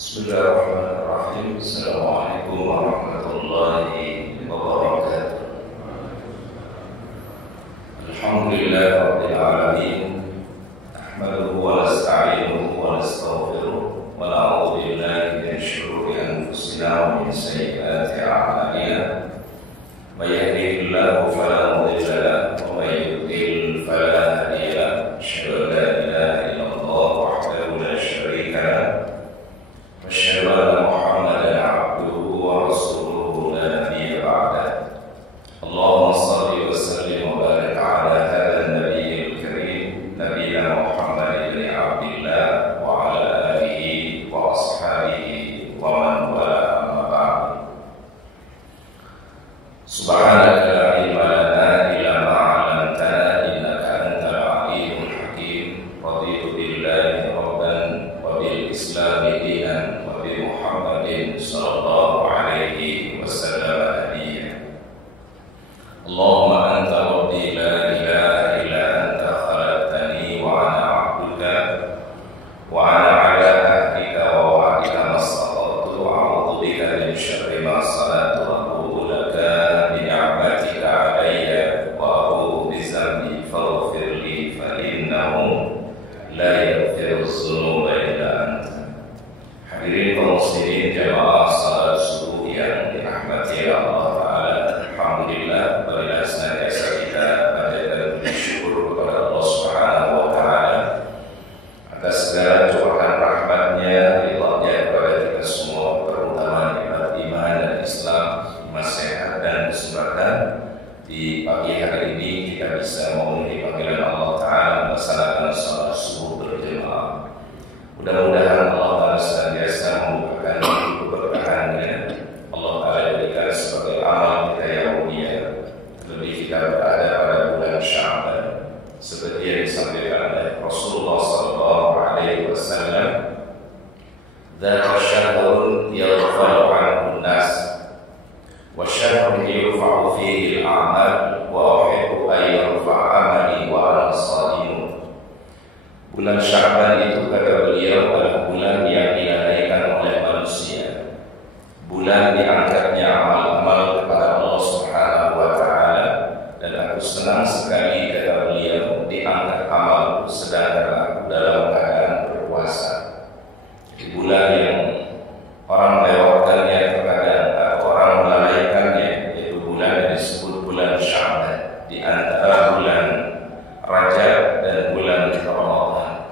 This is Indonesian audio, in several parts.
Bismillahirrahmanirrahim. Assalamualaikum warahmatullahi wabarakatuh. Alhamdulillahirabbil alamin. Nahmaduhu wa nasta'inuhu wa nastaghfiruh wa na'udzu billahi min shururi anfusina wa min sayyiati a'malina. May yahdihillahu fala mudilla lahu wa may yudlil fala hadiya lahu. Asyhadu an la ilaha illallah wahdahu la syarika lahu. أشهد أن محمدا عبده ورسوله لا نبي بعده. اللهم صل وسلم وبارك على هذا النبي الكريم نبينا محمد بن عبد الله وعلى آله وأصحابه ومن والاه أما بعد. سبحانك لا علم لنا إلا ما علمتنا إنك أنت العليم الحكيم. رضيت بالله ربا وبالإسلام دينا محمد صلى الله عليه وسلم نبيا. اللهم أنت ربي لا إله إلا أنت خلقتني وأنا عبدك وأنا على عهدك ووعدك ما استطعت. أعوذ بك من شر ما صنعت وأبوء لك بنعمتك علي وأبوء بذنبي فاغفر لي فإنه لا يغفر الذنوب إلا أنت. Hadirin kaum muslimin jamaah salat subuh yang dirahmati Allah Ta'ala. Alhamdulillah, marilah senantiasa kita panjatkan puji syukur kepada Allah Subhanahu wa Ta'ala atas segala curahan rahmatnya, ridha-Nya kepada kita semua, terutama nikmat iman dan Islam, iman sehat dan kesempatan. Di pagi hari ini kita bisa memenuhi panggilan Allah Ta'ala melaksanakan salat subuh berjamaah. Mudah-mudahan Allah Ta'ala senantiasa membukakan keberkahannya. Allah Ta'ala jadikan sebagai amal kita yang mulia. Lebih kita berada pada bulan Sya'ban seperti yang disampaikan oleh Rasulullah SAW. Dzaka syahrun yaghfalu anhu an-nas wa syahrun yurfa'u fihi al-a'mal wa uhibbu an yurfa'a amali wa ana sha'imun. Bulan Sya'ban itu kata beliau adalah bulan yang dinaikan oleh manusia, bulan diangkatnya amal-amal kepada Allah Subhanahu wa Ta'ala, dan aku senang sekali kata beliau diangkat amal sedangkan aku dalam keadaan berpuasa. Di bulan yang orang melewatkannya terkadang atau orang melalaikannya, yaitu bulan yang disebut bulan Sya'ban, di antara bulan Rajab dan bulan Ramadan.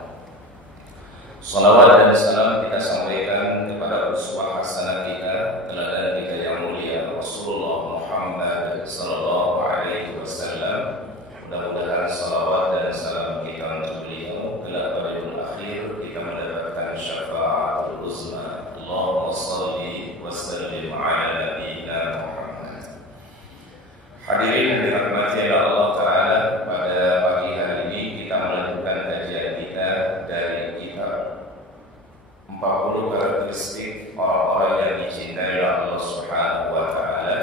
Salawat dan salam kita sampaikan kepada uswah hasanah kita, teladan kita yang mulia Rasulullah Muhammad sallallahu alaihi wasallam. Mudah-mudahan salawat dan salam kita untuk beliau kelak pada yaumul akhir kita mendapatkan syafaatul uzma. Allahumma shalli wa sallim ala nabiyyina Muhammad. Hadirin yang dirahmati Allah Ta'ala, pada pagi hari ini kita melanjutkan kajian kita dari kitab 40 karakteristik orang-orang yang dicintai oleh Allah Subhanahu wa Ta'ala.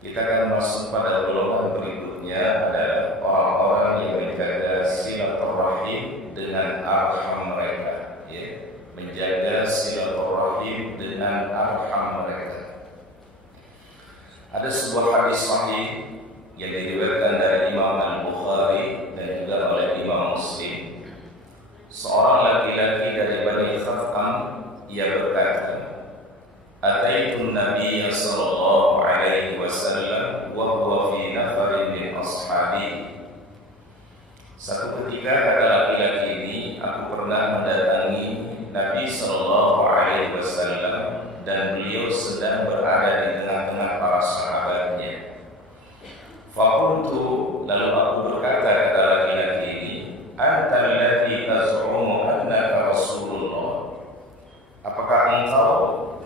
Kita akan masuk pada golongan berikutnya, adalah orang-orang yang menjaga silaturahim dengan arham mereka, ya, menjaga silaturahim dengan arham mereka. Ada sebuah hadis sahih yang diriwayatkan dari Imam Al-Bukhari dan juga oleh Imam Muslim. Seorang laki-laki dari Bani Khatqam, ia berkata, "Ataitun Nabiy sallallahu alaihi wasallam wa huwa fi nafarin min ashabi." Satu ketika, kata laki-laki ini, aku pernah mendatangi Nabi sallallahu alaihi wasallam dan beliau sedang berada di tengah-tengah para sahabatnya. Faqultu, lalu aku berkata kata laki-laki ini, "Anta alladhi taz'umu annaka Rasulullah." Apakah engkau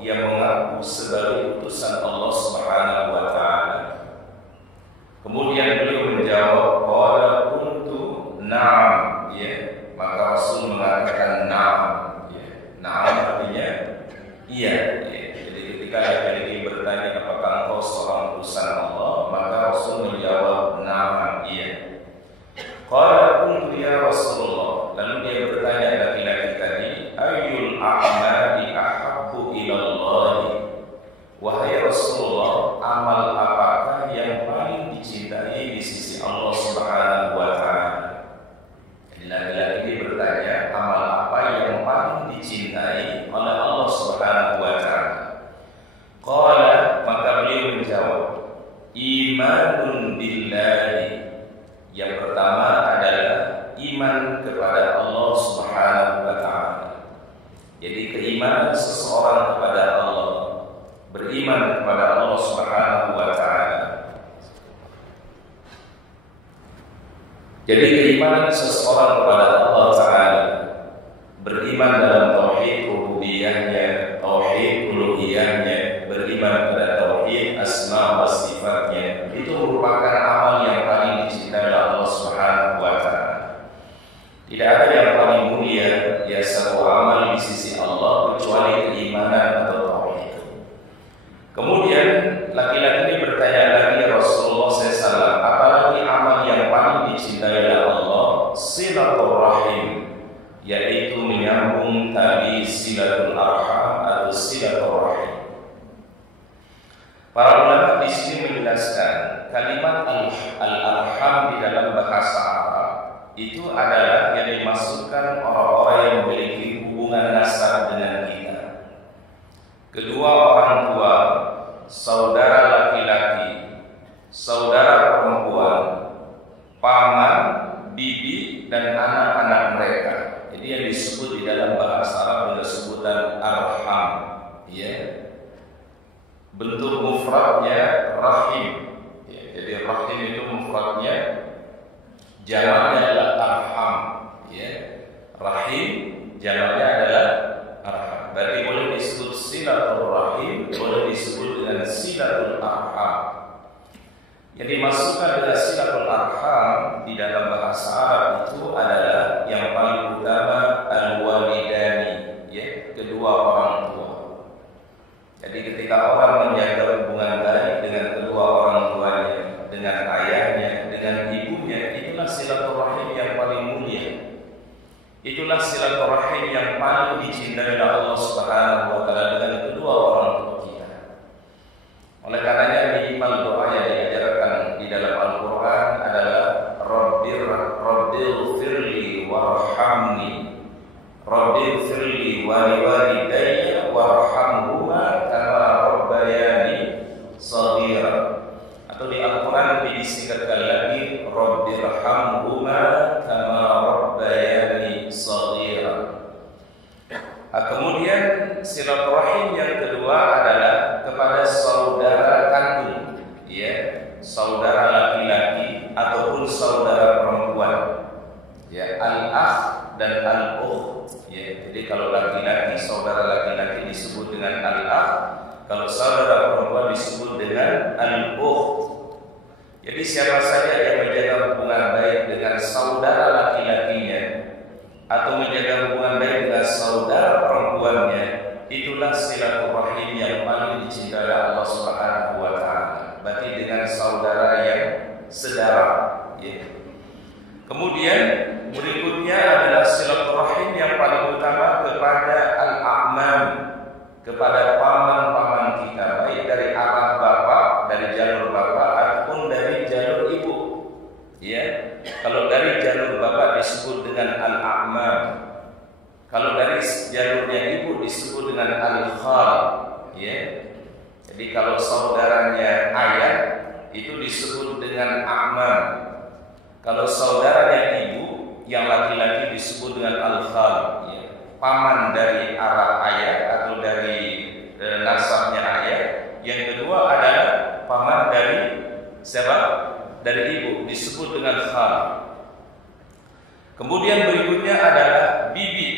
yang mengaku sebagai utusan Allah Subhanahu wa Ta'ala? Kemudian beliau menjawab, "Qala kuntu na'am." Ya, maka Rasul mengatakan na'am. Ya, na'am artinya iya. Ya. Jadi ketika laki-laki bertanya apakah engkau seorang utusan Allah, maka Rasul menjawab na'am, iya. Qala kuntu ya Rasulullah. Lalu dia bertanya laki-laki tadi, ayyul a'mali ahab keimanan seseorang kepada Allah, beriman kepada Allah Subhanahu wa Ta'ala. Jadi keimanan seseorang kepada Allah Ta'ala, beriman dalam tauhid rububiyahnya, tauhid uluhiyahnya, beriman pada tauhid asma wa sifatnya, itu merupakan amal yang paling dicintai oleh Allah Subhanahu wa Ta'ala. Tidak ada yang paling mulia ya satu amal di sisi Allah kecuali keimanan atau tauhid. Kemudian laki-laki ini bertanya lagi Rasulullah SAW, apalagi amal yang paling dicintai oleh Allah? Silaturahim, yaitu menyambung tali silatul arham atau silaturahim. Para ulama di sini menjelaskan kalimat al-arham di dalam bahasa Arab itu adalah yang dimasukkan orang-orang yang memiliki hubungan nasab dengan kita. Kedua orang tua, saudara laki-laki, saudara perempuan, paman, bibi, dan anak-anak mereka. Jadi yang disebut di dalam bahasa Arab dengan sebutan arham, ya. Bentuk mufradnya rahim, ya. Jadi rahim itu mufradnya, jamaknya adalah arham, ya. Rahim jamaknya adalah arham. Berarti boleh disebut silatul rahim, boleh disebut dengan silatul arham. Yang dimasukkan dengan silatul arham di dalam bahasa Arab itu adalah yang paling utama al-walidani, ya, kedua orang tua. Jadi ketika orang menjaga hubungan baik dengan kedua orang tuanya, dengan ayahnya, dengan ibunya, itulah silaturahim yang paling mulia. Itulah silaturahim yang paling dicintai oleh Allah Subhanahu wa Ta'ala dengan kedua orang tua kita. Oleh karenanya minimal doa yang diajarkan di dalam Al-Quran adalah Rabbil firli warhamni, Rabbil firli waliwalidayya warhamhuma kama rabbayani shaghira. Atau di Al-Quran lebih disingkatkan lagi Rabbirhamhuma kama rabbayani shaghira. Kemudian silaturahim yang kedua adalah kepada saudara kandung, ya, saudara laki-laki ataupun saudara perempuan, ya, al-akh dan al-ukh, ya. Jadi kalau laki-laki, saudara laki-laki disebut dengan al-akh, kalau saudara perempuan disebut dengan al-ukh. Jadi siapa saja yang menjaga hubungan baik dengan saudara laki-lakinya atau menjaga hubungan baik dengan saudara perempuannya, itulah silaturahim yang paling dicintai oleh Allah Subhanahu wa Ta'ala. Berarti dengan saudara yang sedara, ya. Kemudian berikutnya adalah silaturahim yang paling utama kepada al-a'mam, kepada paman-paman kita, baik dari arah bapak, dari jalur bapak ataupun dari jalur ibu, ya. Kalau dari jalur bapak disebut dengan al-a'mam, kalau dari jalurnya ibu disebut dengan al-khal, ya. Jadi kalau saudaranya ayah itu disebut dengan a'mam, kalau saudaranya ibu yang laki-laki disebut dengan al-khal, ya. Paman dari arah ayah atau dari nasabnya ayah. Yang kedua adalah paman dari siapa? Dari ibu, disebut dengan khal. Kemudian berikutnya adalah bibi,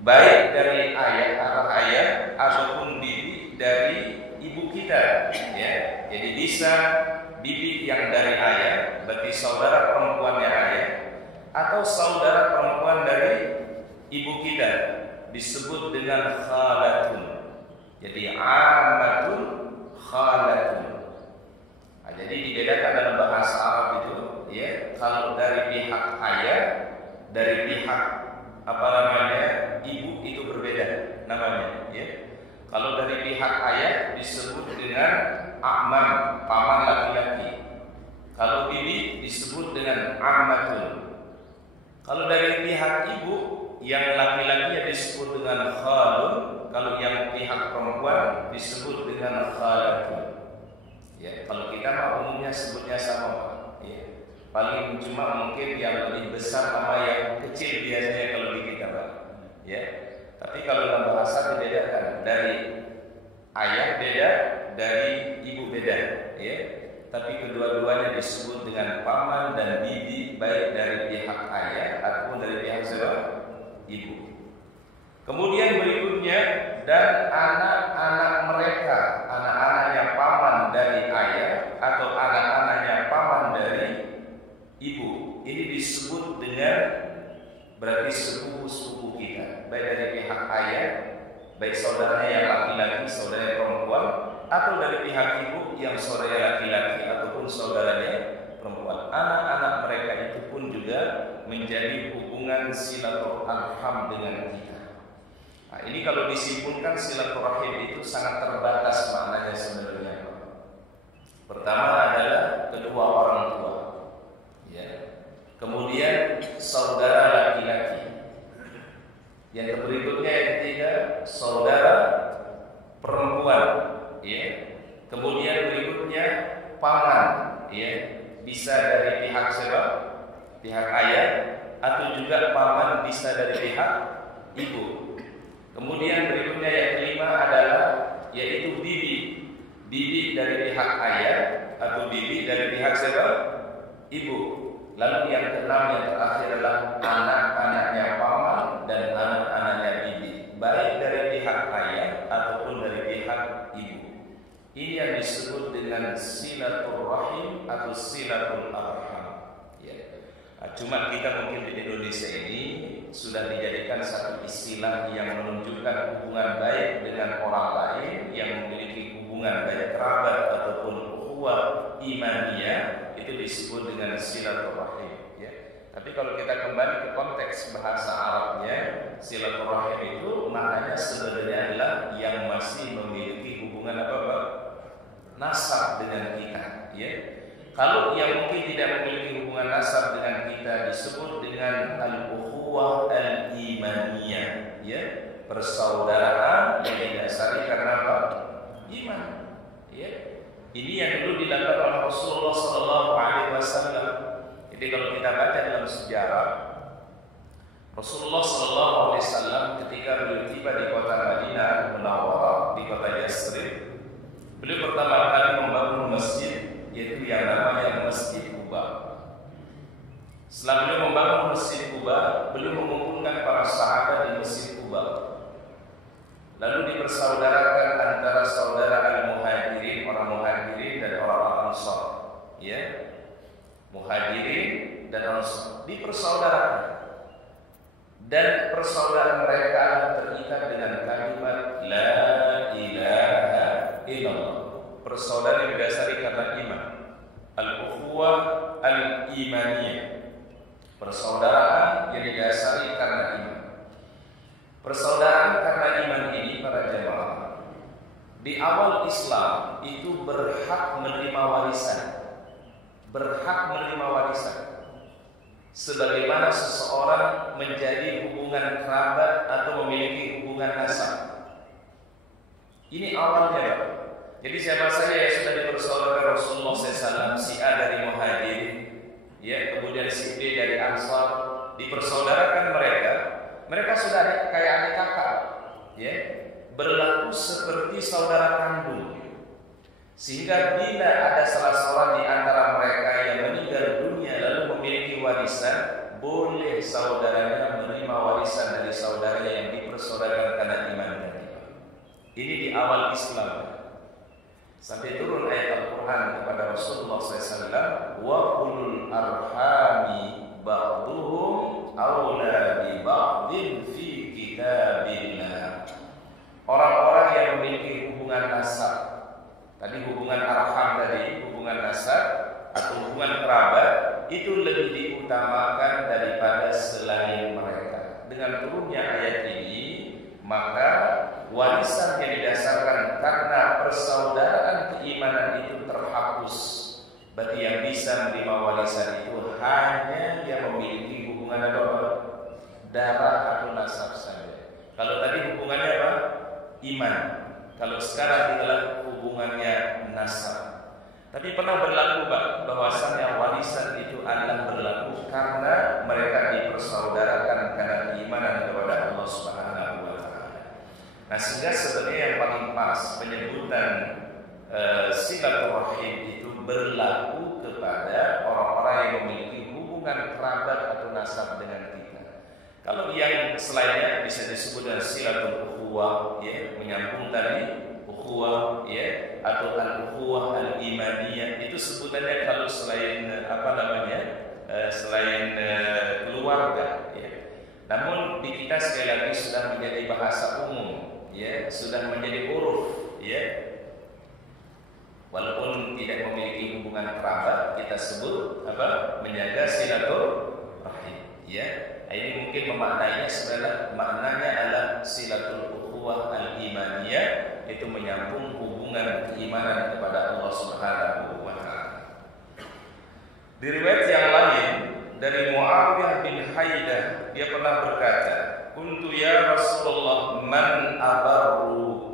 baik dari ayah, arah ayah ataupun bibi dari ibu kita, ya. Jadi bisa bibi yang dari ayah, berarti saudara perempuannya ayah, atau saudara perempuan dari ibu kita, disebut dengan khalatun. Jadi amatun khalatun. Nah, jadi dibedakan dalam bahasa Arab itu, ya. Kalau dari pihak ayah, dari pihak ibu itu berbeda namanya, ya. Kalau dari pihak ayah disebut dengan a'mam, paman laki-laki. Kalau bibi disebut dengan ammatun. Kalau dari pihak ibu yang laki-lakinya disebut dengan khalun, kalau yang pihak perempuan disebut dengan khalatun. Ya, kalau kita mah umumnya sebutnya sama, ya. Paling cuma mungkin yang lebih besar sama yang kecil biasanya kalau di kita, Pak. Ya. Tapi kalau dalam bahasa dibedakan, dari ayah beda, dari ibu beda, ya. Tapi kedua-duanya disebut dengan paman dan bibi, baik dari pihak ayah ataupun dari pihak siapa? Ibu. Kemudian berikutnya, dan anak-anak mereka, anak-anaknya paman dari ayah atau anak-anaknya paman dari ibu. Ini disebut dengan berarti sepupu-sepupu kita, baik dari pihak ayah, baik saudaranya yang laki-laki, saudaranya perempuan, atau dari pihak ibu yang saudaranya laki-laki ataupun saudaranya perempuan. Anak-anak mereka itu pun juga menjadi hubungan silaturahim dengan kita. Nah, ini kalau disimpulkan silaturahim itu sangat terbatas maknanya sebenarnya. Pertama adalah kedua orang tua, ya. Kemudian saudara laki-laki. Yang berikutnya yang ketiga saudara perempuan, ya. Kemudian berikutnya paman, ya. Bisa dari pihak siapa? Pihak ayah, atau juga paman bisa dari pihak ibu. Kemudian berikutnya yang kelima adalah yaitu bibi. Bibi dari pihak ayah atau bibi dari pihak siapa? Ibu. Lalu yang keenam yang terakhir adalah anak-anaknya paman dan anak-anaknya bibi, baik dari pihak ayah ataupun dari pihak ibu. Ini yang disebut dengan silaturahim atau silatul arham, ya. Nah, cuma kita mungkin di Indonesia ini sudah dijadikan satu istilah yang menunjukkan hubungan baik dengan orang lain yang memiliki hubungan baik kerabat ataupun ukhuwah imaniyah, itu disebut dengan silaturahim, ya. Tapi kalau kita kembali ke konteks bahasa Arabnya, silaturahim itu maknanya sebenarnya adalah yang masih memiliki hubungan apa-apa nasab dengan kita, ya. Kalau yang mungkin tidak memiliki hubungan nasab dengan kita disebut dengan al-ukhuwah al-imaniyah, ya, persaudaraan yang didasari karena apa? Iman, ya. Ini yang dulu dilakukan oleh Rasulullah SAW. Jadi kalau kita baca dalam sejarah, Rasulullah SAW ketika beliau tiba di kota Madinah Munawwarah, di kota Yasrib, beliau pertama kali membangun masjid, yaitu yang namanya Masjid Quba. Setelah beliau membangun Masjid Quba, beliau mengumpulkan para sahabat di Masjid Quba. Lalu dipersaudarakan antara saudara al-muhajirin, orang muhajirin dan orang ansar, ya. Muhajirin dan ansar dipersaudarakan, dan persaudaraan mereka terikat dengan kalimat la ilaha illallah. Persaudaraan didasari karena iman, al-ukhuwah al-imaniyah, persaudaraan yang didasari karena iman. Persaudaraan karena iman ini para jemaah, di awal Islam itu berhak menerima warisan. Berhak menerima warisan. Sebagaimana seseorang menjadi hubungan kerabat atau memiliki hubungan nasab. Ini awalnya, Pak. Jadi siapa saja yang sudah dipersaudarakan Rasulullah SAW, si A dari Muhajirin, ya, kemudian si B dari Ansar, dipersaudarakan mereka sudah kayak adik kakak, ya, berlaku seperti saudara kandung. Sehingga bila ada salah seorang di antara mereka yang meninggal dunia lalu memiliki warisan, boleh saudaranya menerima warisan dari saudaranya yang dipersaudarakan karena iman tadi. Ini di awal Islam. Sampai turun ayat Al-Quran kepada Rasulullah SAW, wa ulul arhami ba'duhum awla bi ba'din fi kitabillah. Orang-orang yang memiliki hubungan nasab, tadi hubungan arham tadi, hubungan nasab atau hubungan kerabat, itu lebih diutamakan daripada selain mereka. Dengan turunnya ayat ini, maka warisan yang didasarkan karena persaudaraan keimanan itu terhapus. Berarti yang bisa menerima warisan itu hanya yang memiliki hubungan apa? Darah atau nasab saja. Kalau tadi hubungannya apa? Iman. Kalau sekarang adalah hubungannya nasab. Tapi pernah berlaku, Pak, bahwasannya warisan itu adalah berlaku karena mereka dipersaudarakan karena keimanan kepada Allah Subhanahu wa Ta'ala. Nah, sehingga sebenarnya yang paling pas penyebutan silaturahim itu berlaku kepada orang-orang yang memiliki hubungan kerabat atau nasab dengan kita. Kalau yang selainnya bisa disebut dengan silatul ukhuwah, ya, menyambung tadi ukhuwah, ya, atau al-ukhuwah al-imaniyah. Itu sebutannya kalau selain selain keluarga, ya. Namun di kita sekali lagi sudah menjadi bahasa umum, ya, sudah menjadi uruf, ya. Walaupun tidak memiliki hubungan kerabat, kita sebut menjaga silaturahim, ya. Ini mungkin memaknainya sebenarnya maknanya adalah silatul ukhuwah al-imaniyah, itu menyambung hubungan keimanan kepada Allah Subhanahu wa taala. Di riwayat yang lain dari Muawiyah bin Haidah, dia pernah berkata, "Kuntu ya Rasulullah man abarru?"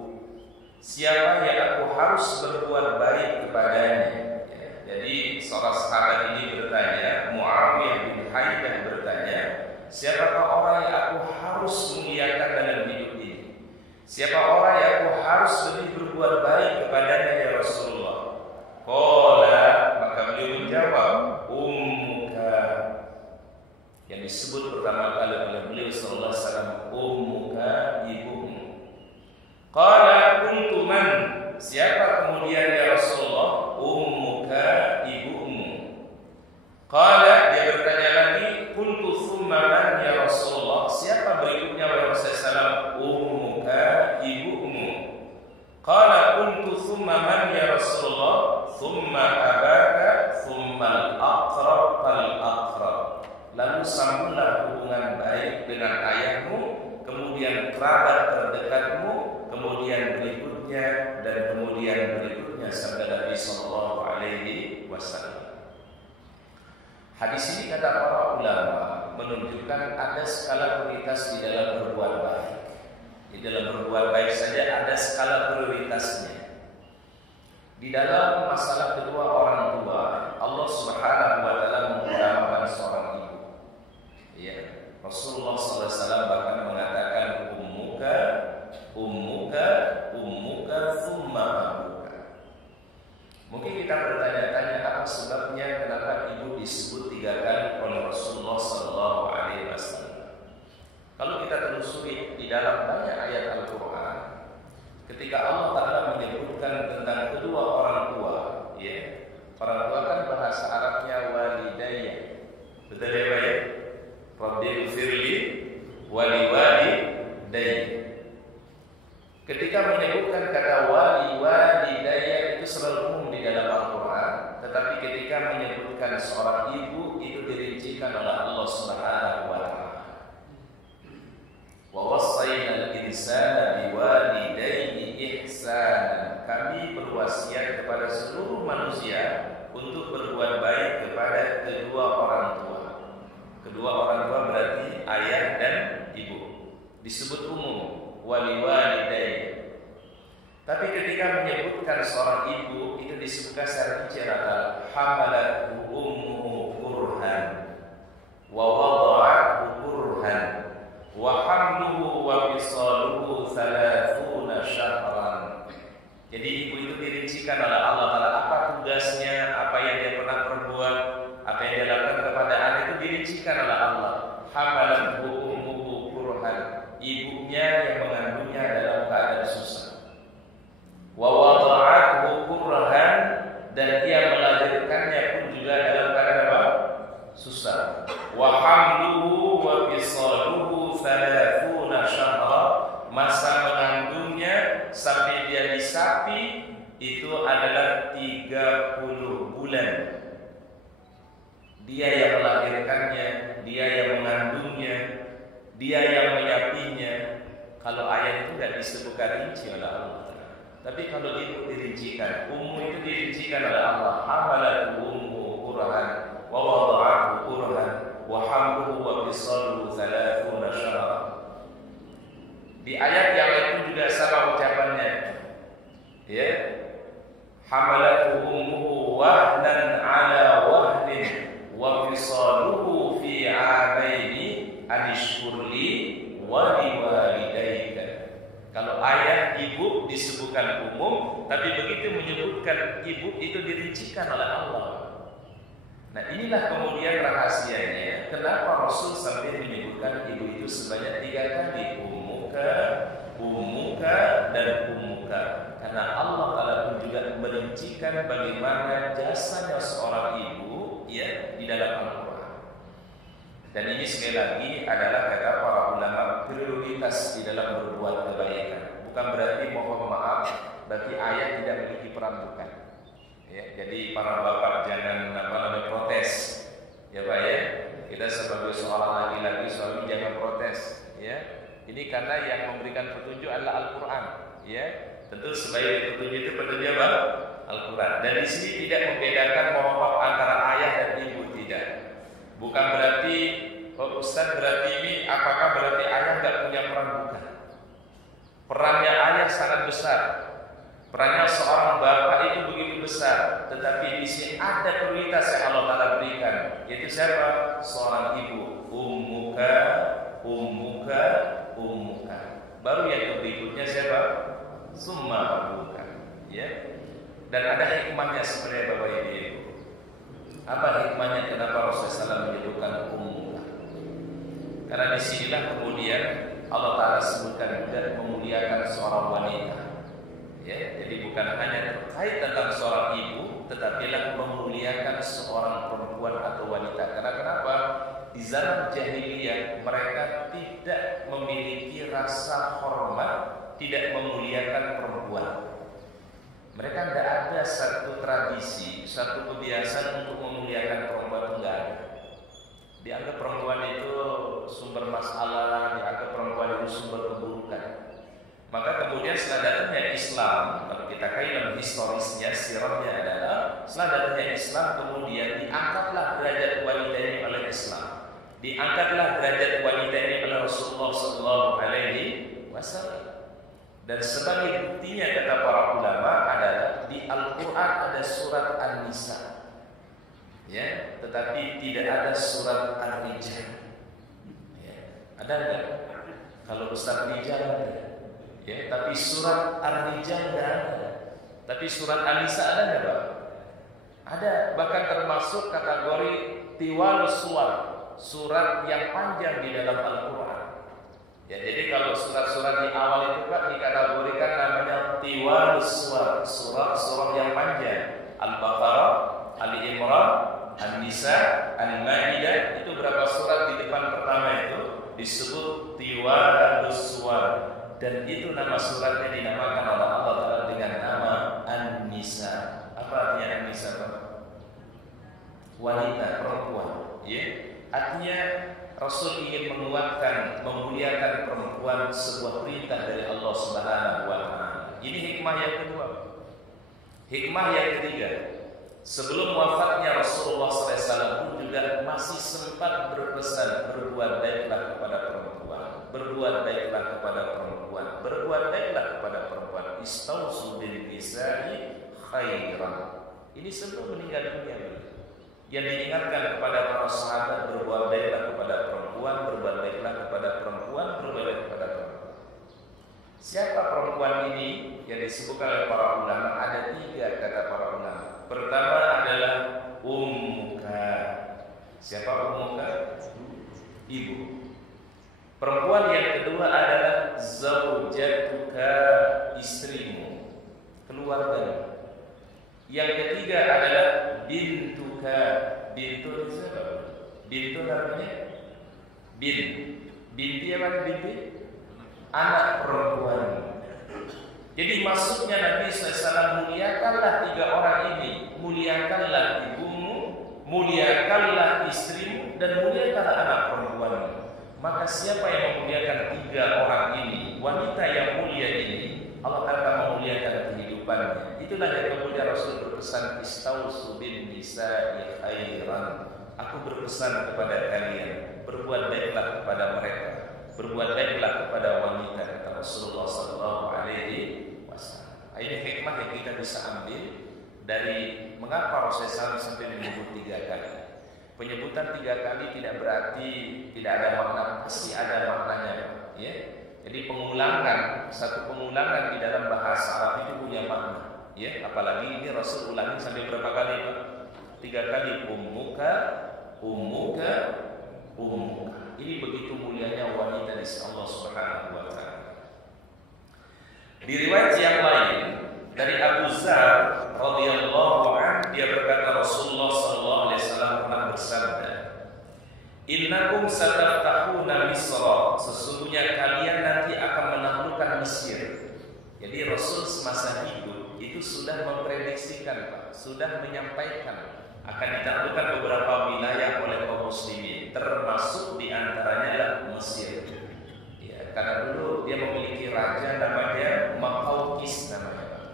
Siapa yang aku harus berbuat baik kepadanya? Ya, jadi seorang sahabat ini bertanya, Muawiyah bin Haidah bertanya, siapakah orang yang aku harus muliakan dalam hidup ini? Siapa orang yang aku harus lebih berbuat baik kepadanya ya Rasulullah? Qala, maka beliau menjawab, ummuka. Yang disebut pertama kali oleh beliau sallallahu alaihi wasallam, ummuka, ibumu. Qala kuntu man? Siapa kemudian ya Rasulullah? Ummuka, ibumu. Qala, dia bertanya lagi, kuntu thumma man ya Rasulullah? Siapa berikutnya ya Rasulullah? Ummuka, ibumu. Qala kuntu thumma man ya Rasulullah? Thumma abaka, thumma al-aqrab fal-aqrab. Lalu sambunglah hubungan baik dengan ayahmu, kemudian kerabat terdekatmu, kemudian berikutnya dan kemudian berikutnya, sabda Nabi sallallahu alaihi wasallam. Hadis ini kata para ulama menunjukkan ada skala prioritas di dalam berbuat baik. Di dalam berbuat baik saja ada skala prioritasnya. Di dalam masalah kedua orang tua, Allah Subhanahu wa taala mengutamakan seorang ibu. Ya, Rasulullah sallallahu alaihi wasallam bahkan mengatakan ummuka, ummuka, ummuka, thumma abuka. Mungkin kita bertanya-tanya apa sebabnya kenapa ibu disebut 3 kali oleh Rasulullah sallallahu alaihi wasallam. Kalau kita telusuri di dalam banyak ayat Al-Qur'an, ketika Allah Ta'ala menyebutkan tentang kedua orang tua, ya, orang tua kan bahasa Arabnya walidayya. Betul ya Pak ya? Rabbil firli wali walidayya. Ketika menyebutkan kata walidayya itu selalu umum di dalam Al-Quran, tetapi ketika menyebutkan seorang ibu itu dirincikan oleh Allah Subhanahu wa taala. Wa wassayna al-insana biwalidayhi ihsanan. Kami berwasiat kepada seluruh manusia untuk berbuat baik kepada kedua orang tua. Kedua orang tua berarti ayah dan ibu. Disebut umum wali-walidayhi. Tapi ketika menyebutkan seorang ibu itu disebutkan secara rinci adalah hamalathu ummuhu kurhan wa wada'athu kurhan wa hamluhu wa fisaluhu 30 syahran. Jadi ibu itu dirincikan oleh Allah Ta'ala apa tugasnya, apa yang dia pernah perbuat, apa yang dia lakukan kepada anak itu dirincikan oleh Allah. Hamalathu ummuhu kurhan, ibunya yang mengandungnya dalam keadaan susah. Wa wada'athu kurhan, dan dia melahirkannya pun juga dalam keadaan apa? Susah. Wa hamluhu wa fisaluhu 30 syahra, masa mengandungnya sampai dia disapi itu adalah 30 bulan. Dia yang melahirkannya, dia yang mengandungnya, dia yang menyapinya. Kalau ayat itu tidak disebutkan rinci oleh Allah. Tapi kalau ibu dirincikan, ummu itu dirincikan oleh Allah. Hamalat ummu kurhan wa wada'athu kurhan wa hamluhu wa fisaluhu 30 syahra. Di ayat yang lain juga sama ucapannya. Ya. Hamalat ummuhu wahnan ala wahnin wa fisaluhu fi 'amaini anishkurli wa liwalidayka. Kalau ayah, ibu disebutkan umum, tapi begitu menyebutkan ibu itu dirincikan oleh Allah. Nah, inilah kemudian rahasianya kenapa Rasul sampai menyebutkan ibu itu sebanyak 3 kali, ummuka, ummuka, dan ummuka. Karena Allah Ta'ala pun juga merincikan bagaimana jasanya seorang ibu ya di dalam Al-Quran. Dan ini sekali lagi adalah kata para ulama prioritas di dalam berbuat kebaikan. Bukan berarti mohon maaf berarti ayah tidak memiliki peran, bukan. Ya, jadi para bapak jangan protes, ya Pak ya. Kita sebagai seorang laki-laki suami jangan protes, ya. Ini karena yang memberikan petunjuk adalah Al-Quran, ya. Tentu sebagai petunjuk itu petunjuk apa? Al-Quran. Dan di sini tidak membedakan mohon antara ayah dan ibu, tidak. Bukan berarti Ustaz berarti ini apakah berarti ayah tidak punya peran, bukan. Perannya ayah sangat besar. Perannya seorang bapak itu begitu besar, tetapi di sini ada prioritas yang Allah Ta'ala berikan, yaitu siapa? Seorang ibu, ummuka, ummuka, ummuka. Baru yang berikutnya siapa? Summa abuka. Ya. Dan ada hikmahnya sebenarnya Bapak Ibu. Apa hikmahnya kenapa Rasulullah SAW menyebutkan ummuka? Karena disinilah kemudian Allah Ta'ala sebutkan dan memuliakan seorang wanita. Ya, jadi bukan hanya terkait tentang seorang ibu, tetapilah memuliakan seorang perempuan atau wanita. Karena kenapa? Di zaman jahiliyah mereka tidak memiliki rasa hormat, tidak memuliakan perempuan. Mereka tidak ada satu tradisi, satu kebiasaan untuk memuliakan perempuan, enggak ada. Dianggap perempuan itu sumber masalah, dianggap perempuan itu sumber keburukan. Maka kemudian setelah datangnya Islam, kalau kita kaitkan historisnya, sirahnya adalah setelah datangnya Islam kemudian diangkatlah derajat wanita ini oleh Islam, diangkatlah derajat wanita ini oleh Rasulullah SAW. Dan sebagai buktinya kata para ulama adalah di Al-Quran ada surat An-Nisa, ya, tetapi tidak ada surat Ar-Rijal. Ya, ada enggak? Kalau Ustaz Rijal ada. Ya, tapi surat Ar-Rijal tidak ada. Tapi surat An-Nisa ada nggak, Pak? Ada, bahkan termasuk kategori tiwalus suwar, surat yang panjang di dalam Al-Quran. Ya, jadi kalau surat-surat di awal itu Pak dikategorikan namanya tiwalus suwar, surat yang panjang. Al-Baqarah, Ali Imran, An-Nisa, Al-Maidah, itu berapa surat di depan pertama itu disebut tiwalus suwar. Dan itu nama suratnya dinamakan oleh Allah Ta'ala dengan nama An-Nisa. Apa artinya An-Nisa, Pak? Wanita, perempuan, ya. Artinya Rasul ingin menguatkan, memuliakan perempuan, sebuah perintah dari Allah Subhanahu wa Ta'ala. Ini hikmah yang kedua. Hikmah yang ketiga, sebelum wafatnya Rasulullah SAW pun juga masih sempat berpesan, berbuat baiklah kepada perempuan, berbuat baiklah kepada perempuan, berbuat baiklah kepada perempuan. Istausu bil nisa'i khairan. Ini sebelum meninggal dunia. Yang diingatkan kepada para sahabat, berbuat baiklah kepada perempuan, berbuat baiklah kepada perempuan, berbuat baiklah kepada perempuan. Siapa perempuan ini? Yang disebutkan oleh para ulama ada 3 kata para ulama. Pertama adalah ummuka. Siapa ummuka? Ibu. Perempuan yang kedua adalah zaujatuka, istrimu, keluarga. Yang ketiga adalah bintuka. Bintu siapa? Bintu namanya binti apa? Binti anak perempuan. Jadi maksudnya Nabi SAW, muliakanlah 3 orang ini, muliakanlah ibumu, muliakanlah istrimu, dan muliakanlah anak perempuanmu. Maka siapa yang memuliakan 3 orang ini, wanita yang mulia ini, Allah akan memuliakan kehidupannya. Itulah yang kemudian Rasul berpesan, istausu bin nisa'i khairan. Aku berpesan kepada kalian, berbuat baiklah kepada mereka, berbuat baiklah kepada wanita, kata Rasulullah SAW. Ini hikmah yang kita bisa ambil dari mengapa Rasulullah SAW sampai menyebut 3 kali. Penyebutan 3 kali tidak berarti tidak ada makna, pasti ada maknanya, ya. Jadi pengulangan, satu pengulangan di dalam bahasa Arab itu punya makna, ya. Apalagi ini Rasul ulangi sampai berapa kali, Pak? 3 kali, ummuka, ummuka, ummuka. Ini begitu mulianya wanita di sisi Allah Subhanahu wa taala. Di riwayat yang lain dari Abu Dzar radhiyallahu anhu, dia berkata Rasulullah sallallahu alaihi wasallam pernah bersabda, "Innakum sataftahuna Misra." Sesungguhnya kalian nanti akan menaklukkan Mesir. Jadi Rasul semasa hidup itu sudah memprediksikan, Pak, sudah menyampaikan akan ditaklukkan beberapa wilayah oleh kaum muslimin, termasuk diantaranya adalah Mesir. Ya, karena dulu dia memiliki raja namanya Maqawqis namanya, Pak.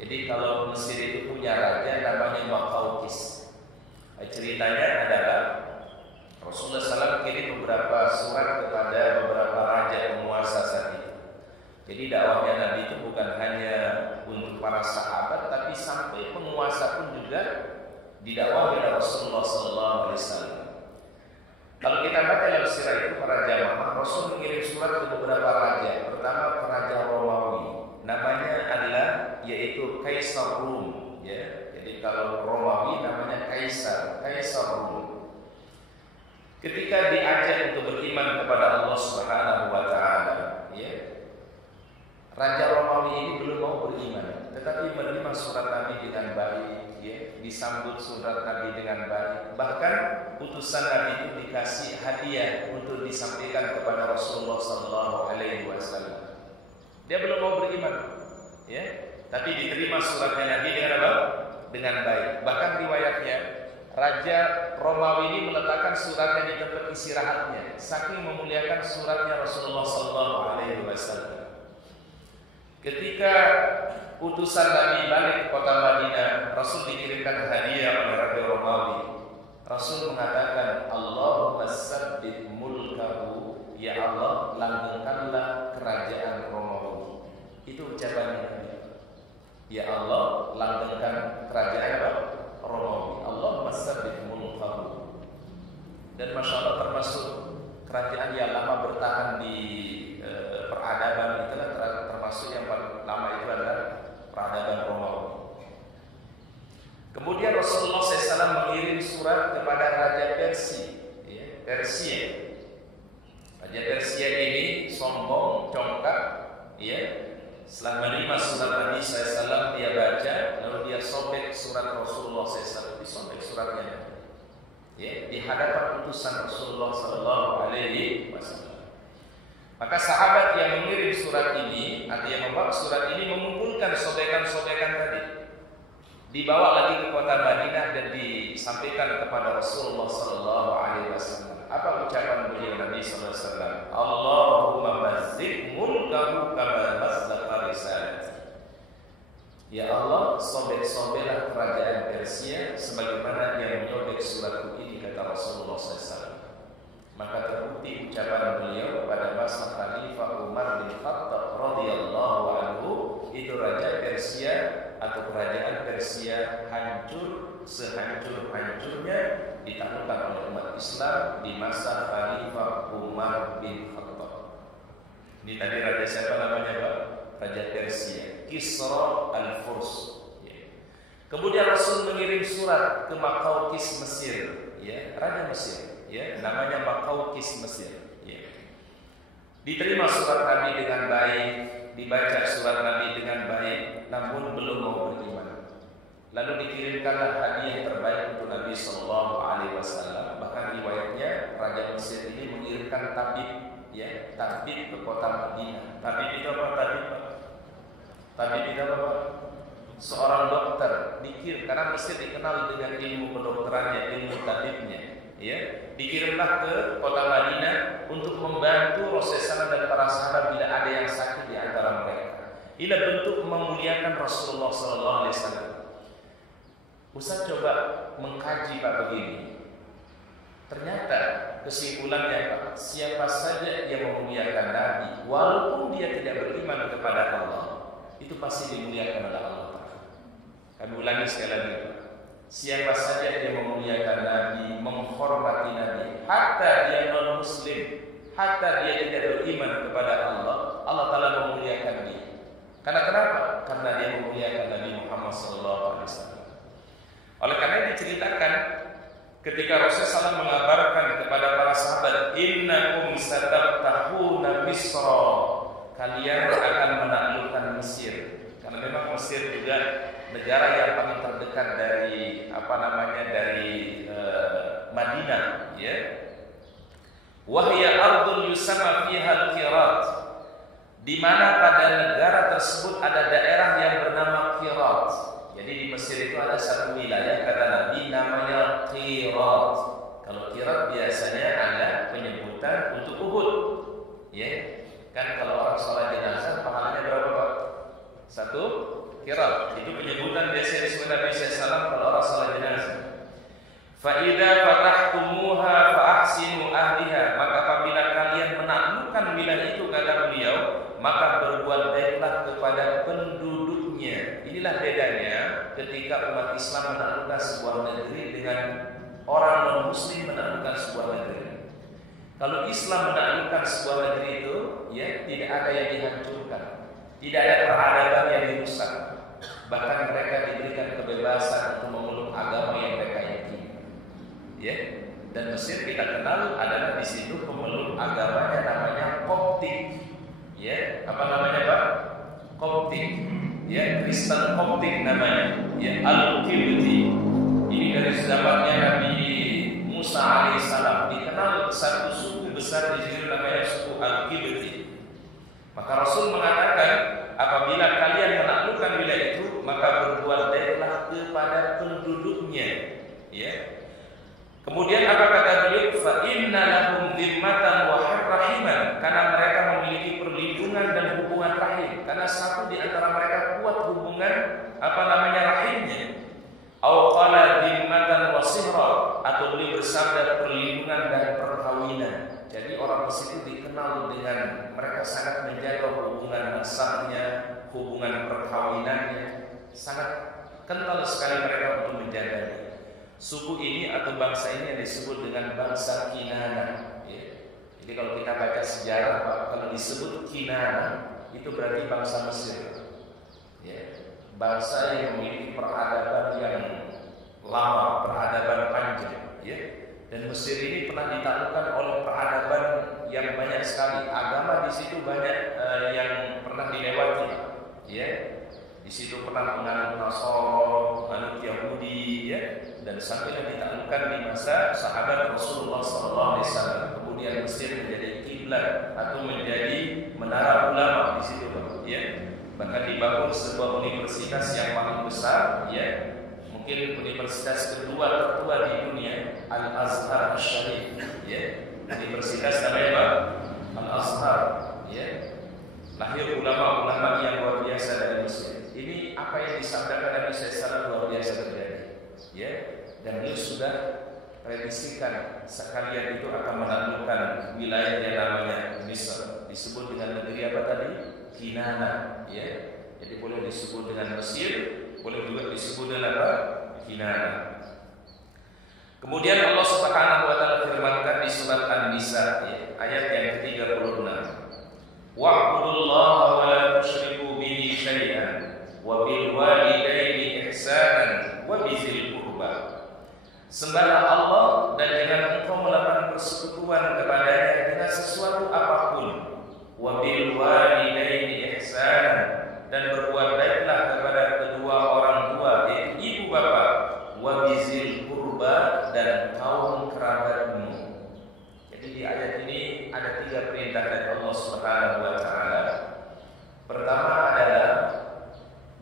Jadi kalau Mesir itu punya raja namanya Maqawqis. Ceritanya adalah Rasulullah SAW kirim beberapa surat kepada beberapa raja penguasa saat itu. Jadi dakwahnya Nabi itu bukan hanya untuk para sahabat, tapi sampai penguasa pun juga didakwahi oleh Rasulullah SAW. Kalau kita baca dalam sirah itu para jamaah, Rasul mengirim surat ke beberapa raja. Pertama raja Romawi, namanya adalah yaitu Kaisar Rum. Ya, jadi kalau Romawi namanya Kaisar Rum. Ketika diajak untuk beriman kepada Allah Subhanahu wa taala, ya, Raja Romawi ini belum mau beriman, tetapi menerima surat Nabi dengan baik, ya, disambut surat Nabi dengan baik. Bahkan utusan Nabi itu dikasih hadiah untuk disampaikan kepada Rasulullah sallallahu alaihi wasallam. Dia belum mau beriman, ya, tapi diterima suratnya Nabi dengan apa? Dengan baik. Bahkan riwayatnya Raja Romawi ini meletakkan suratnya di tempat istirahatnya, saking memuliakan suratnya Rasulullah sallallahu alaihi wasallam. Ketika utusan Nabi balik ke kota Madinah, Rasul dikirimkan hadiah oleh Raja Romawi. Rasul mengatakan, Allahumma sabbit mulkahu, ya Allah langgengkanlah kerajaan Romawi. Itu ucapan Nabi. Ya Allah langgengkan kerajaan Romawi. Allahumma sabbit mulkahu. Dan masya Allah termasuk kerajaan yang lama bertahan di peradaban, itulah termasuk yang paling lama itu adalah peradaban Romawi. Kemudian Rasulullah SAW mengirim surat kepada Raja Persia, ya, Persia. Raja Persia ini sombong, congkak, ya. Setelah menerima surat Nabi SAW, dia baca, lalu dia sobek surat Rasulullah SAW, disobek suratnya, ya, di hadapan utusan Rasulullah SAW. Maka sahabat yang mengirim surat ini atau yang membawa surat ini mengumpulkan sobekan-sobekan tadi, dibawa lagi ke kota Madinah dan disampaikan kepada Rasulullah SAW. Apa ucapan beliau Nabi SAW? Allahumma mazzik mulkahu kama mazzaqa risalati. Ya Allah, sobek-sobeklah kerajaan Persia sebagaimana dia menyobek suratku ini, kata Rasulullah SAW. Maka terbukti ucapan beliau pada masa Khalifah Umar bin Khattab radhiyallahu anhu, itu raja Persia atau kerajaan Persia hancur sehancur-hancurnya ditaklukkan oleh umat Islam di masa Khalifah Umar bin Khattab. Ini tadi raja siapa namanya, Pak? Raja Persia, Kisra al-Furs. Ya. Kemudian Rasul mengirim surat ke Maqawqis Mesir, ya, raja Mesir, ya, namanya Maqawqis Mesir. Ya. Diterima surat Nabi dengan baik, dibaca surat Nabi dengan baik, namun belum mau beriman. Lalu dikirimkanlah hadiah terbaik untuk Nabi Sallallahu Alaihi Wasallam. Bahkan riwayatnya Raja Mesir ini mengirimkan tabib, ya, tabib ke kota Madinah. Tabib itu apa? Tabib itu apa? Seorang dokter, dikir, karena Mesir dikenal dengan ilmu kedokterannya, ilmu tabibnya. Ya, dikirimlah ke kota Madinah untuk membantu Rasulullah dan para sahabat bila ada yang sakit di antara mereka. Inilah bentuk memuliakan Rasulullah SAW. Ustaz coba mengkaji Pak begini. Ternyata kesimpulannya Pak, siapa saja yang memuliakan Nabi, walaupun dia tidak beriman kepada Allah, itu pasti dimuliakan oleh Allah. Kami ulangi sekali lagi Pak. Siapa saja yang memuliakan Nabi, menghormati Nabi, hatta dia non muslim, hatta dia tidak beriman kepada Allah, Allah Ta'ala memuliakan dia. Karena kenapa? Karena dia memuliakan Nabi Muhammad SAW. Oleh karena itu diceritakan ketika Rasulullah SAW mengabarkan kepada para sahabat, innakum sataftahuna Misra, kalian akan menaklukkan Mesir. Karena memang Mesir juga negara yang paling terdekat dari Madinah, ya. Wahya ardul yusama fiha al-Qirat, di mana pada negara tersebut ada daerah yang bernama Qirat. Jadi di Mesir itu ada satu wilayah kata Nabi namanya Qirat. Kalau Qirat biasanya ada penyebutan untuk Uhud, ya. Kan kalau orang sholat jenazah pahalanya berapa Pak? 1 Qirat. Itu penyebutan biasa disebut Nabi SAW kalau orang sholat jenazah. Fa'idha fatahtumuha fa'ahsinu ahliha, maka apabila kalian menaklukkan wilayah itu kata beliau, maka berbuat baiklah kepada penduduknya. Inilah bedanya ketika umat Islam menaklukkan sebuah negeri dengan orang non-muslim menaklukkan sebuah negeri. Kalau Islam menaklukkan sebuah negeri itu, ya tidak ada yang dihancurkan, tidak ada peradaban yang dirusak. Bahkan mereka diberikan kebebasan untuk memeluk agama yang mereka yakini. Ya, dan Mesir kita kenal adalah di situ pemeluk agamanya namanya Koptik. Ya, apa namanya Pak? Koptik. Ya, Kristen Koptik namanya. Ya, Al-Qibti. Ini dari zamannya Nabi Musa alaihissalam. Dikenal satu suku besar di situ namanya suku Al-Qibti. Maka Rasul mengatakan, apabila kalian menaklukkan wilayah itu, maka berbuat baiklah kepada penduduknya. Ya. Kemudian apa kata beliau? Fa inna lahum dhimmatan wa rahiman, karena mereka memiliki perlindungan dan hubungan rahim. Karena satu di antara mereka kuat hubungan rahimnya. Au qala dhimmatan wa sihra, atau beliau bersabda perlindungan dan perkawinan. Jadi orang Mesir itu dikenal dengan mereka sangat menjaga hubungan nasabnya, hubungan perkawinannya, sangat kental sekali mereka untuk menjaganya. Suku ini atau bangsa ini yang disebut dengan bangsa Kinana. Ya. Jadi kalau kita baca sejarah, kalau disebut Kinana itu berarti bangsa Mesir. Ya. Bangsa yang memiliki peradaban yang lama, peradaban panjang. Ya. Dan Mesir ini pernah ditaklukkan oleh peradaban yang banyak sekali. Agama di situ banyak yang pernah dilewati. Ya. Di situ pernah menganut Nasara, menganut Yahudi, ya. Dan sampailah ditaklukkan di masa sahabat Rasulullah SAW. Kemudian Mesir menjadi kiblat atau menjadi menara ulama di situ, ya. Bahkan dibangun sebuah universitas yang paling besar, ya. Mungkin universitas kedua tertua di dunia, Al-Azhar Syarif, ya. Universitas namanya Al-Azhar, ya. Lahir ulama-ulama yang luar biasa dari Mesir. Ini apa yang disampaikan Nabi SAW luar biasa terjadi. Ya, dan beliau sudah prediksikan sekalian itu akan menaklukkan wilayah yang namanya Misr. Disebut dengan negeri apa tadi? Kinana. Ya, jadi boleh disebut dengan Mesir, boleh juga disebut dengan apa? Kinana. Kemudian Allah Subhanahu wa taala firmankan di surat An-Nisa, ya, ayat yang ke-36. Wa'budullaha wa la tusyriku bihi syai'an wa bil walidaini ihsanan wa bizil qurba. Sembahlah Allah dan jangan engkau melakukan persekutuan kepadanya dengan sesuatu apapun. Wa bil walidaini ihsanan, dan berbuat baiklah kepada kedua orang tua, yaitu ibu bapa. Wa bizil qurba, dan kaum kerabatmu. Jadi di ayat ini ada 3 perintah dari Allah Subhanahu wa taala. Pertama adalah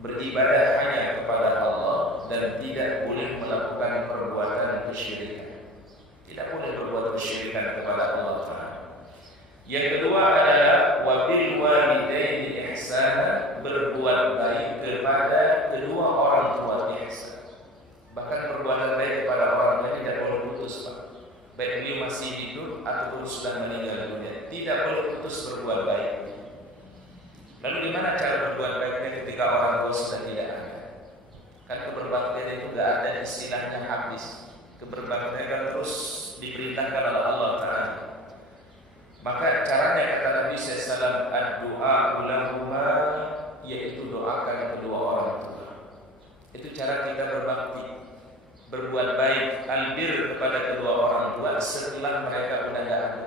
beribadah hanya kepada Allah dan tidak boleh melakukan perbuatan kesyirikan. Tidak boleh berbuat kesyirikan kepada Allah Ta'ala. Yang kedua adalah wabil walidaini ihsana, berbuat baik kepada kedua orang tua ihsan. Bahkan perbuatan baik kepada orang lain tidak boleh putus, Pak. Baik dia masih hidup ataupun sudah meninggal dunia, tidak boleh putus berbuat baik. Lalu di mana cara berbuat baiknya ketika orang tua sudah tidak ada? Kan keberbaktian itu tidak ada istilahnya habis. Keberbaktian kan terus diperintahkan oleh Allah Ta'ala. Maka caranya kata Nabi SAW, ad-du'a ulahuma, yaitu doakan kedua orang tua. Itu cara kita berbakti, berbuat baik, albir kepada kedua orang tua setelah mereka sudah tidak ada.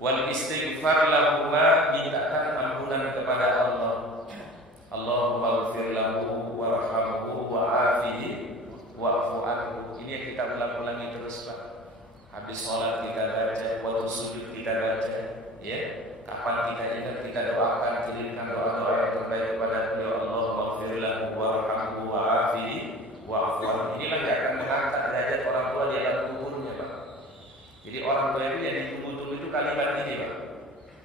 Wal istighfar lahuma, mintakan ampunan kepada Allah. Allahumma ighfir lahu warhamhu wa'afihi wa'fu anhu. Ini yang kita ulang-ulangi terus, Pak. Habis sholat kita baca, waktu sujud kita baca, ya. Kapan kita ingat kita doakan, kirimkan doa-doa yang terbaik kepada beliau. Allahumma ighfir lahu warhamhu wa'afihi wa'fu anhu. Inilah yang akan mengangkat derajat orang tua di alam kuburnya, Pak. Jadi orang tua itu yang ditunggu-tunggu itu kalimat ini, Pak.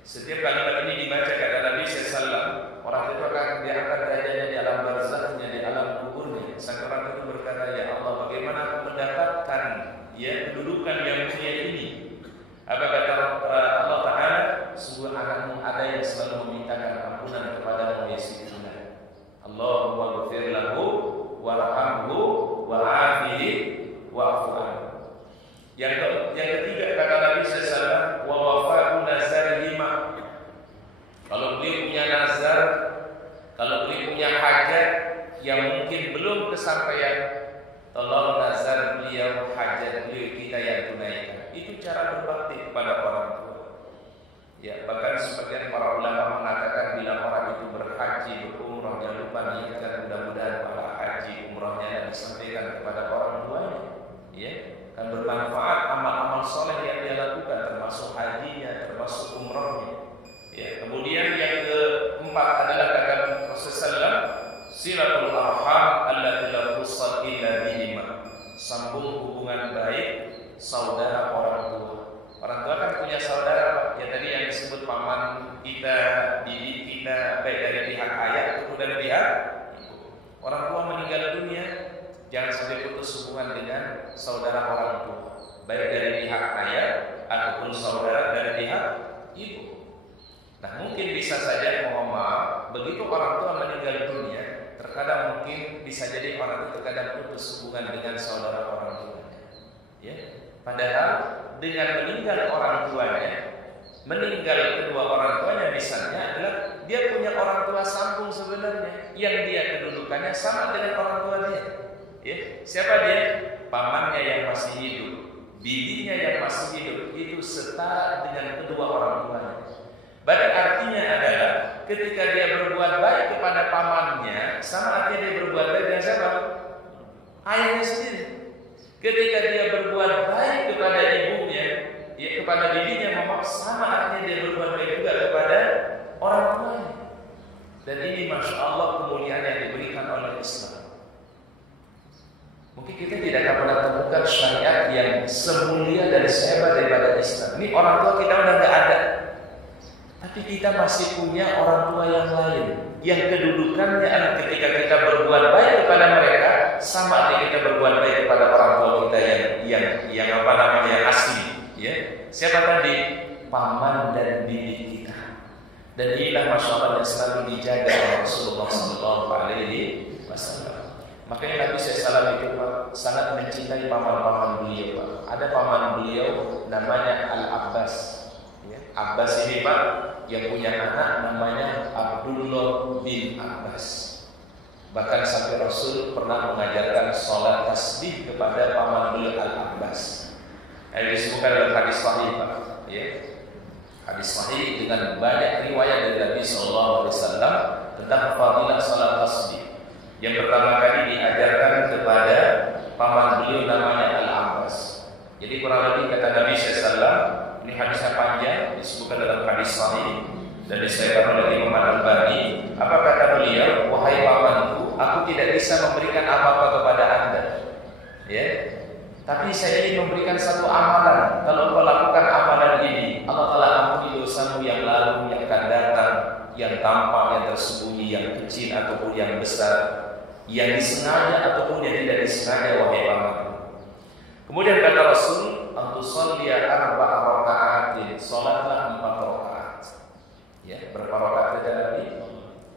Setiap kalimat ini dibaca kata Nabi SAW, orang itu akan diangkat derajatnya di alam barzakhnya, di alam kuburnya. Sang orang itu berkata, ya Allah, bagaimana aku mendapatkan kedudukan yang mulia ini? Apa kata Allah Ta'ala? Sungguh anakmu ada yang selalu memintakan ampunan kepadamu, ya Sayyidina. Allahumma ighfir lahu warhamhu wa'afihi wa'fu anhu. Yang ketiga kata Nabi SAW, wa wafa'u nazarihima. Kalau beliau punya nazar, kalau beliau punya hajat yang mungkin belum kesampaian, tolong nazar beliau, hajat beliau kita yang tunaikan. Itu cara berbakti kepada orang tua. Ya, bahkan sebagian para ulama mengatakan bila orang itu berhaji, berumrah, jangan lupa niatkan mudah-mudahan para haji umrahnya dan disampaikan kepada orang tuanya. Ya, kan bermanfaat amal-amal soleh yang dia lakukan, termasuk hajinya, termasuk umrahnya. Ya, kemudian yang keempat adalah kata Rasulullah, silatul arham allati la tusal illa bihima. Sambung hubungan baik saudara orang tua. Orang tua kan punya saudara, Pak. Ya tadi yang disebut paman kita, bibi kita, baik dari pihak ayah ataupun dari pihak ibu. Orang tua meninggal dunia, jangan sampai putus hubungan dengan saudara orang tua, baik dari pihak ayah ataupun saudara dari pihak ibu. Nah, mungkin bisa saja, mohon maaf, begitu orang tua meninggal dunia, terkadang mungkin bisa jadi orang itu terkadang putus hubungan dengan saudara orang tuanya. Ya, padahal dengan meninggal orang tuanya, meninggal kedua orang tuanya misalnya adalah dia punya orang tua sambung sebenarnya, yang dia kedudukannya sama dengan orang tuanya. Ya, siapa dia? Pamannya yang masih hidup, bibinya yang masih hidup, itu setara dengan kedua orang tuanya. Berarti artinya adalah ketika dia berbuat baik kepada pamannya, sama artinya dia berbuat baik dengan siapa? Ayahnya sendiri. Ketika dia berbuat baik kepada ibunya, ya kepada bibinya, sama artinya dia berbuat baik juga kepada orang tuanya. Dan ini masya Allah kemuliaan yang diberikan oleh Islam. Mungkin kita tidak akan pernah temukan syariat yang semulia dan sehebat daripada Islam. Ini orang tua kita udah nggak ada, tapi kita masih punya orang tua yang lain, yang kedudukannya adalah ketika kita berbuat baik kepada mereka, sama dengan kita berbuat baik kepada orang tua kita yang apa namanya asli. Ya, siapa tadi? Paman dan bibi kita. Dan inilah masya Allah yang selalu dijaga oleh Rasulullah SAW. Makanya Nabi SAW itu sangat mencintai paman-paman beliau, Pak. Ada paman beliau namanya Al-Abbas. Ya, Abbas ini, Pak, yang punya anak namanya Abdullah bin Abbas. Bahkan sampai Rasul pernah mengajarkan sholat tasbih kepada paman beliau Al-Abbas. Ini disebutkan dalam hadis sahih, Pak. Ya, hadis sahih dengan banyak riwayat dari Nabi SAW tentang fadilah sholat tasbih. Yang pertama kali diajarkan kepada paman beliau namanya Al-Abbas. Jadi kurang lebih kata Nabi SAW, ini hadisnya panjang, disebutkan dalam hadis sahih dan disebutkan oleh Imam Al-Albani. Apa kata beliau? Wahai pamanku, aku tidak bisa memberikan apa-apa kepada anda, ya. Tapi saya ingin memberikan satu amalan. Kalau kau lakukan amalan ini, Allah telah ampuni dosamu yang lalu, yang akan datang, yang tampak, yang tersembunyi, yang kecil ataupun yang besar, yang disengaja ataupun yang tidak disengaja, wahai pamanku. Kemudian kata Rasul, "Antusalliya arba'a raka'atin." Salatlah 4 rakaat. Ya, berapa rakaat kata Nabi?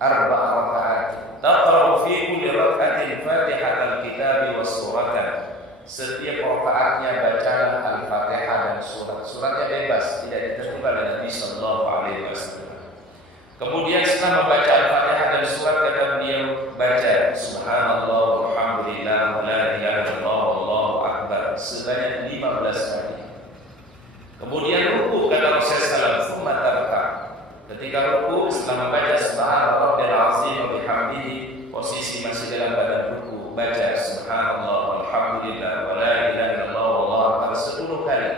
4 rakaat. Taqra'u fi kulli raka'atin Fatihatal Kitab wa suratan. Setiap rakaatnya bacalah Al-Fatihah dan membacakan suratnya bebas, tidak ditentukan oleh Nabi Sallallahu Alaihi Wasallam. Kemudian setelah membaca Al-Fatihah dan surat, kata beliau baca Subhanallah walhamdulillah wa la ilaha illallah wallahu akbar sebanyak 15 kali. Kemudian ruku, kata Rasulullah SAW, ketika ruku setelah membaca Subhanallah rabbil azim wa bihamdihi, posisi masih dalam badan ruku, baca Subhanallah walhamdulillah wa la ilaha illallah wallahu akbar 10 kali.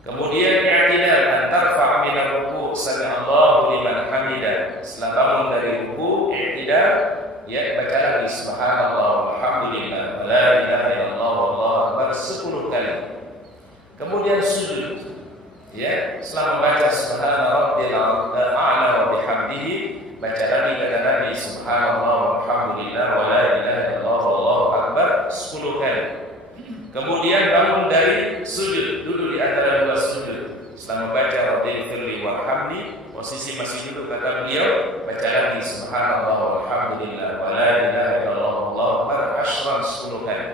Kemudian i'tidal, tarfa' min ar-ruku' sami'allahu liman hamidah. Setelah bangun dari ruku, i'tidal, ya baca lagi Subhanallah walhamdulillah wa la ilaha illallah wallahu akbar 10 kali. Kemudian sujud, ya setelah membaca Subhana rabbil a'la wa bihamdihi, baca lagi kata Nabi Subhanallah walhamdulillah wa la ilaha illallah wallahu akbar 10 kali. Kemudian bangun dari sujud, duduk di antara dua sujud. Setelah membaca Rabbighfirli warhamni, posisi masih duduk, kata beliau baca lagi Subhanallah walhamdulillah wa la ilaha illallah wallahu akbar 10 kali.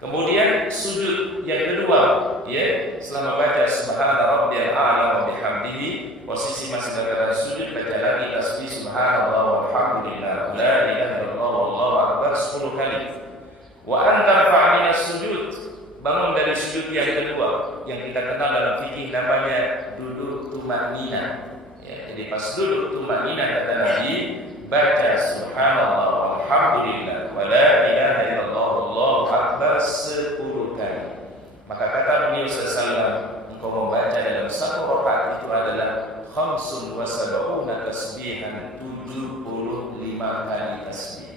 Kemudian sujud yang kedua, ya setelah membaca Subhana rabbiyal a'la wa bihamdihi, posisi masih dalam sujud, baca lagi tasbih Subhanallah walhamdulillah wa la ilaha illallah wallahu akbar 10 kali. Wa anta fa'ina sujud, bangun dari sujud yang kedua, yang kita kenal dalam fikih namanya duduk tumanina. Ya, jadi pas duduk tumanina, kata Nabi baca Subhanallah walhamdulillah wa la ilaha illallah wallahu akbar 10 kali. Maka kata beliau sallallahu, engkau membaca dalam satu rakaat itu adalah 75 tasbihan, 75 kali tasbih.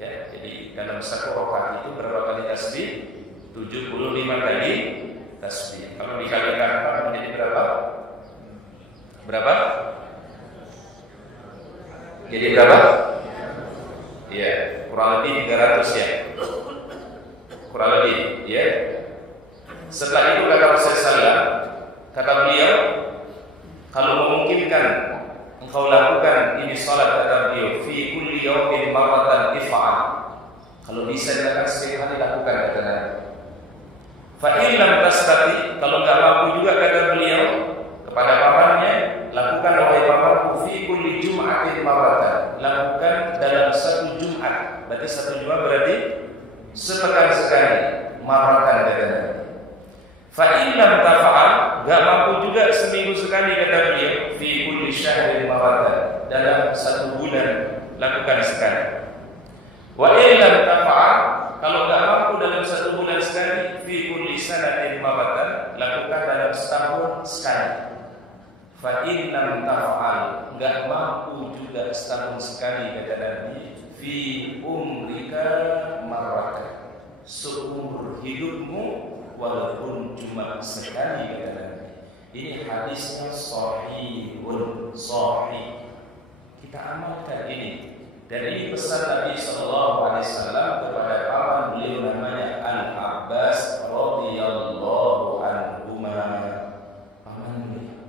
Ya, jadi dalam satu rakaat itu berapa kali tasbih? 75 kali tasbih. Kalau dikalikan menjadi berapa? Berapa? Jadi berapa? Iya, kurang lebih 300 ya. Kurang lebih, ya. Setelah itu kata Rasulullah, kata beliau, kalau memungkinkan engkau lakukan ini salat, kata beliau, fi kulli yawmin marratan if'al. Kalau bisa dilakukan setiap hari, lakukan, kata Nabi. Fa in lam tastati, kalau enggak mampu juga, kata beliau kepada pamannya, lakukan wahai pamanku fi kulli jum'atin marratan. Lakukan dalam satu Jumat. Berarti satu Jumat berarti sepekan sekali, marratan, kata Nabi. Fa in lam tafa'al, enggak mampu juga seminggu sekali, kata beliau, fi kulli syahrin marratan. Dalam satu bulan lakukan sekali. Wa in lam tafa'al, kalau enggak mampu dalam satu bulan sekali, fi kulli sanatin marratan, lakukan dalam setahun sekali. Fa in lam tafa'al, enggak mampu juga setahun sekali, kata Nabi, fi umrika marratan, seumur hidupmu walaupun cuma sekali, kata Nabi. Ini hadisnya sahihun, sahih. Kita amalkan ini. Dan ini pesan Nabi Sallallahu Alaihi Wasallam kepada paman beliau namanya Al-Abbas radhiyallahu anhuma. Paman beliau.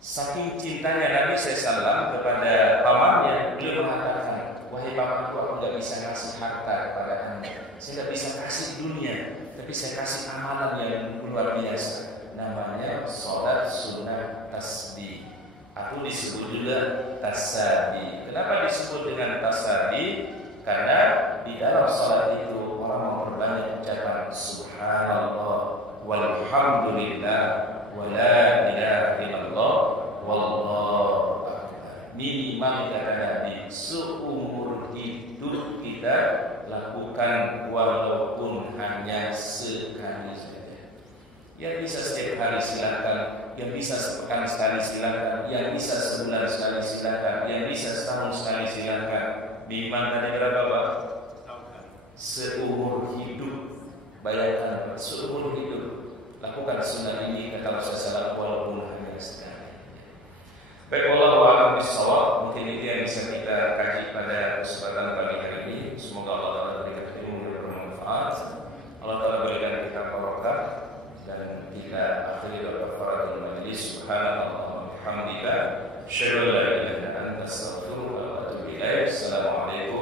Saking cintanya Nabi SAW kepada pamannya, beliau mengatakan, wahai pamanku, aku nggak bisa ngasih harta kepada anda. Saya nggak bisa kasih dunia, tapi saya kasih amalan yang luar biasa. Namanya sholat sunnah tasbih. Aku disebut juga tasabi. Kenapa disebut dengan tasabi? Karena di dalam sholat itu orang memperbanyak ucapan Subhanallah walhamdulillah wa la ilaha illallah wallahu akbar. Minimal, kata Nabi, seumur hidup kita lakukan walaupun hanya sekali saja. Yang bisa setiap hari silakan, yang bisa sepekan sekali silakan, yang bisa sebulan sekali silakan, yang bisa setahun sekali silakan. Biman tadi berapa, Pak? Seumur hidup. Bayangkan, seumur hidup lakukan sunnah ini, kata Rasulullah, walaupun hanya sekali. Baik, wallahu a'lam bishawab. Mungkin itu yang bisa kita kaji pada kesempatan pagi hari ini. Semoga Allah Ta'ala berikan ilmu yang bermanfaat. Allah Ta'ala berikan kita barokah. Dan kita akhiri kafaratul majlis. Subhanallah wa bihamdika, asyhadu an la ilaha illa anta, astaghfiruka wa atubu ilaik. Assalamualaikum